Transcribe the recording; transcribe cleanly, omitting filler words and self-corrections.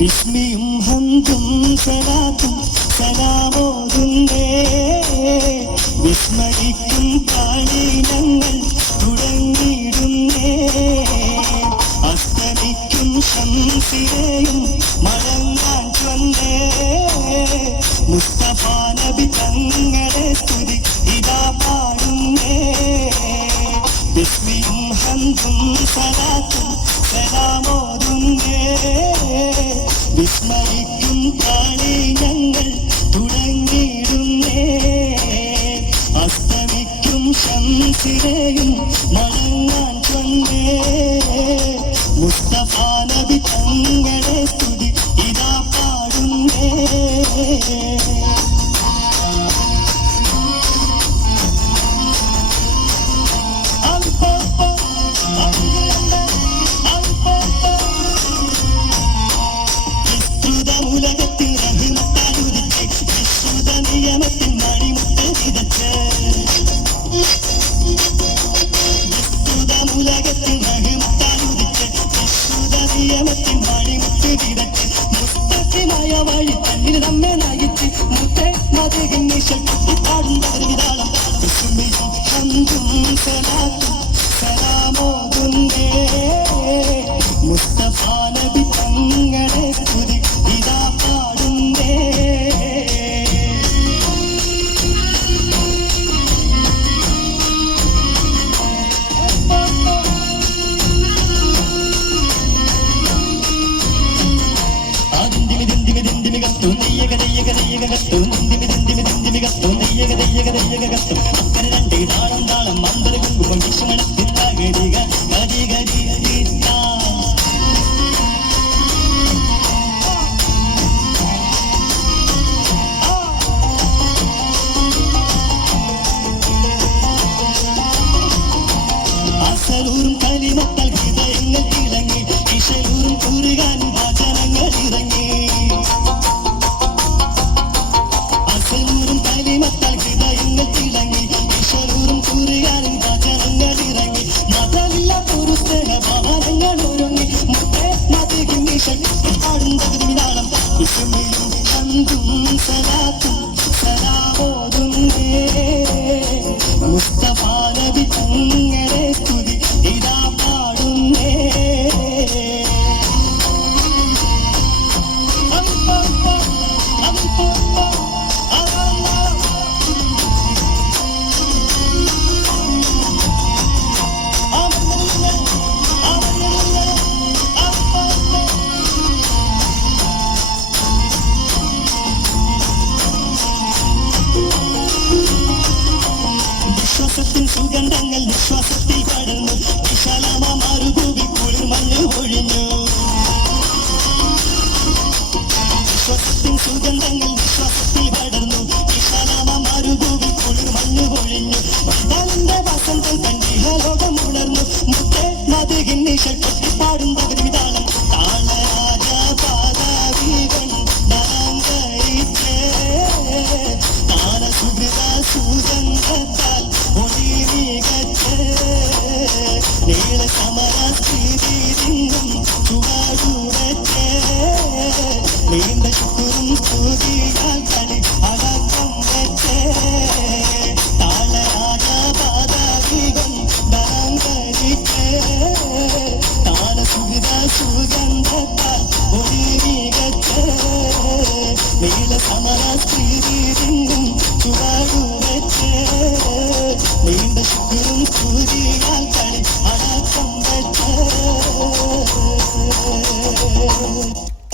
ബിസ്മിയും ഹംദും സലാത്തും സലാമോതുന്നേ വിസ്മരിക്കും പാടി ഞങ്ങൾ തുടങ്ങിയിടുന്നേ അസ്തമിക്കും ശംസിരെയും മടങ്ങാൻ ചൊന്നേ മുസ്തഫ നബി തങ്ങളെ സ്തുതി ഇതാ പാടുന്നേ ബിസ്മിയും ഹംദും സലാത്തും സലാമോതുന്നേ വിസ്മരിക്കും കാണി ഞങ്ങൾ തുടങ്ങിയിടുന്നേ അസ്തമിക്കും ശംസിരെയും മടങ്ങാൻ ചൊന്നേ മുസ്തഫ നബി തങ്ങളെ സ്തുതി ഇതാ പാടുന്നേ ഉലകത്തിൽ റഹ്മത്താലുദിച്ച് വിശുദ്ധ നിയമത്തിൻ മണിമുത്ത് വിതച്ച് ഉലകത്തിൽ റഹ്മത്താലുദിച്ച് വിശുദ്ധ നിയമത്തിൻ മണിമുത്ത് വിതച്ച് മുസ്തഖിമായ വഴി തന്നിൽ നമ്മെ നയിച്ച് മുത്തേ മതികിൻ നിശൽ പാടുന്നത് വിതാളം ബിസ്മിയും ഹംദും സലാത്തും സലാമോതുന്നേ മുസ്തഫ നബി തങ്ങളെ സ്തുതി ഇതാ പാടുന്നേ ദിന്ദിമികത്തും നെയ്യകത്തും ദിന്ദിമികത്തും നെയ്യകത്തും അക്കരെ രണ്ട് താളം താളം മന്ദര കുങ്കുമം വിഷമണത്തിൻ ഗരിക ഗരി ഗരി അസലൂറും കലിമത്താൽ ഹൃദയങ്ങൾ തിളങ്ങി ഇശലൂറും കൂറുകാനും വചനങ്ങൾ ഇറങ്ങി അസലൂറും കലിമത്താൽ ഹൃദയങ്ങൾ തിളങ്ങി ഇശലൂറും കൂറുകാനും വചനങ്ങൾ ഇറങ്ങി മതമില്ലാത്തൊരു സ്നേഹഭാവനങ്ങൾ ഒരുങ്ങി മുത്തേ മതികിൻ നിശൽ പാടുന്നത് വിതാളം ബിസ്മിയും ഹംദും സലാത്തും സലാമോതുന്നേ മുസ്തഫ നബി തങ്ങളെ സ്തുതി ഇതാ പാടുന്നേ വിശ്വാസത്തിൻ സുഗന്ധങ്ങൾ വിശ്വാസത്തിൽ പടർന്നു വിശാലമ മരുഭൂമി കുളിർ മഞ്ഞ് ഒഴിഞ്ഞു വിശ്വാസത്തിൻ സുഗന്ധങ്ങൾ വിശ്വാസത്തിൽ പടർന്നു വിശാലമ മരുഭൂമി കുളിർ മഞ്ഞ് ഒഴിഞ്ഞു വന്ദാലിന്റെ വസന്തം കണ്ടിഹലോകം ഉണർന്നു മുത്തേ മതികിൻ നിശൽ പാടുന്നത് വിതാളം താളരാജ പാദാവികൾ നാങ്കയിച്ചേ താന സുഗൃത സുഗന്ധത്താൽ നീള സമര സ്ഥിതിരിങ്ങും ചുവടുവച്ചേ നീണ്ട ശുക്രും സ്തുതിയാൽ കളി അടക്കം വെച്ചേ താളരാജ പാദവികൾ ദാങ്കരിച്ചേ താന സുഗിത സുഗന്ധത്താൽ ഒളി മികച്ചേ നീള സമര സ്ഥിതിരിങ്ങും ചുവടുവച്ചേ നീണ്ട ശുക്രും സ്തുതിയാൽ